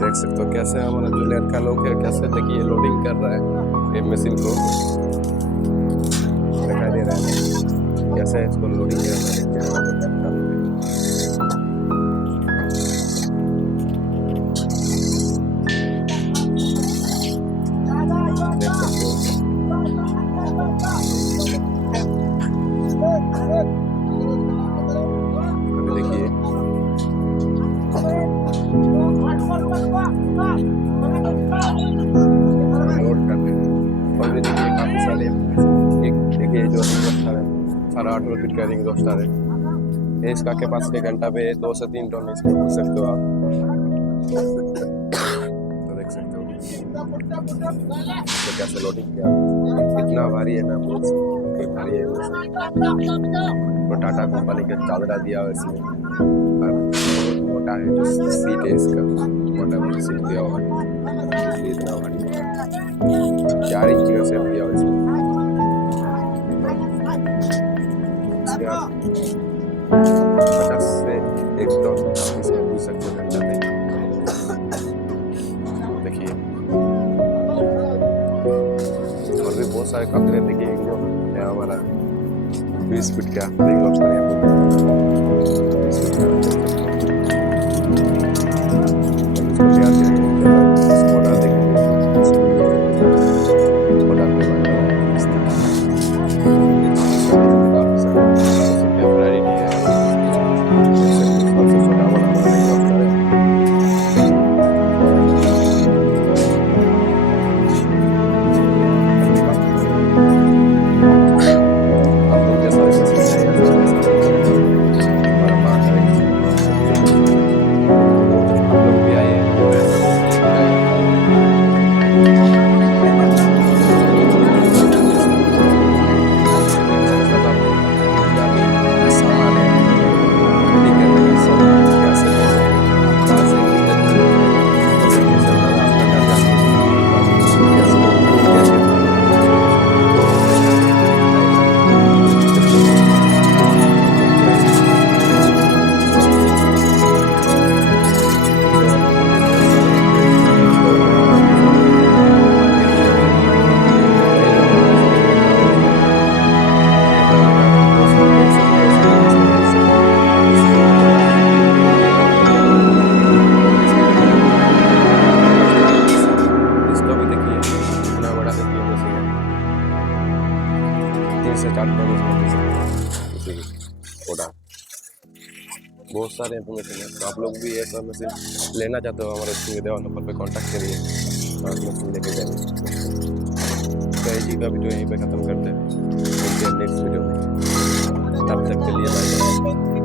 देख सकते हो कैसे हमारा जो लड़का लोग है कैसे देखिए लोडिंग कर रहा है ये मशीन को, दिखाई दे रहा है कैसे इसको लोडिंग कर रहा है। देख सकते हो अभी देखिए लोड कर रहे हैं। और भी देखिए काफी सारे देखिए जो रोस्टर है 18 फीट का रिंग रोस्टर है। इसका कैपेसिटी घंटा पे 2 से 3 टन इसको कर सकते हो आप। तो देख सकते हो तो कैसे लोडिंग किया, इतना भारी है ना बहुत भारी है। तो टाटा कंपनी के चादरा दिया हुआ इसमें और मोटा है जो सीट है इसका मोटा मोटा सीट दिया हुआ है। इतना भारी 4 इंच का सेट दिया हुआ इसमें। 50 से 1 टन इसमें घुस सकते हो घंटा में। देखिए और भी बहुत सारे कपड़े देखिए जो है हमारा 20 फीट का रिंग रोस्टर है। इसको तैयार करेंगे इसको डाल देंगे से 4 टन बहुत सारे इंफॉर्मेशन है। तो आप लोग भी ऐसा मशीन लेना चाहते हो हमारे स्क्रीन देवा नंबर पे कांटेक्ट करिए और मशीन लेके जाइए। तो इसी का वीडियो यहीं पे ख़त्म करते हैं, नेक्स्ट वीडियो में। तब तक के लिए बाय।